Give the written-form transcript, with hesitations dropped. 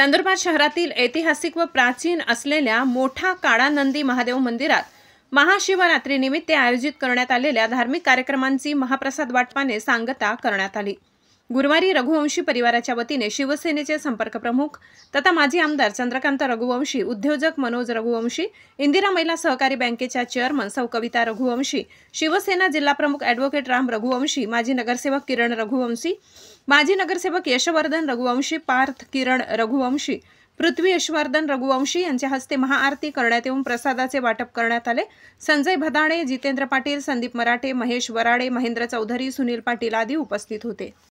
नंदुरबार शहरातील ऐतिहासिक व प्राचीन असलेल्या मोठा काळानंदी महादेव मंदिरात महाशिवरात्रीनिमित्त आयोजित करण्यात आलेल्या धार्मिक कार्यक्रमांची महाप्रसाद वाटपाने सांगता करण्यात आली। गुरुवारी रघुवंशी परिवाराच्या वतीने शिवसेनेचे संपर्क प्रमुख तथा माजी आमदार चंद्रकांत रघुवंशी, उद्योजक मनोज रघुवंशी, इंदिरा महिला सहकारी बँकेच्या चेअरमन सौ कविता रघुवंशी, शिवसेना जिल्हा प्रमुख ॲडव्होकेट राम रघुवंशी, माजी नगरसेवक किरण रघुवंशी, माजी नगरसेवक यशवर्धन रघुवंशी, पार्थ किरण रघुवंशी, पृथ्वी यशवर्धन रघुवंशी यांच्या हस्ते महाआरती करण्यात येऊन प्रसादाचे वाटप करण्यात आले। संजय भदाणे, जितेंद्र पाटील, संदीप मराठे, महेश वराडे, महेंद्र चौधरी, सुनील पाटील आदी उपस्थित होते।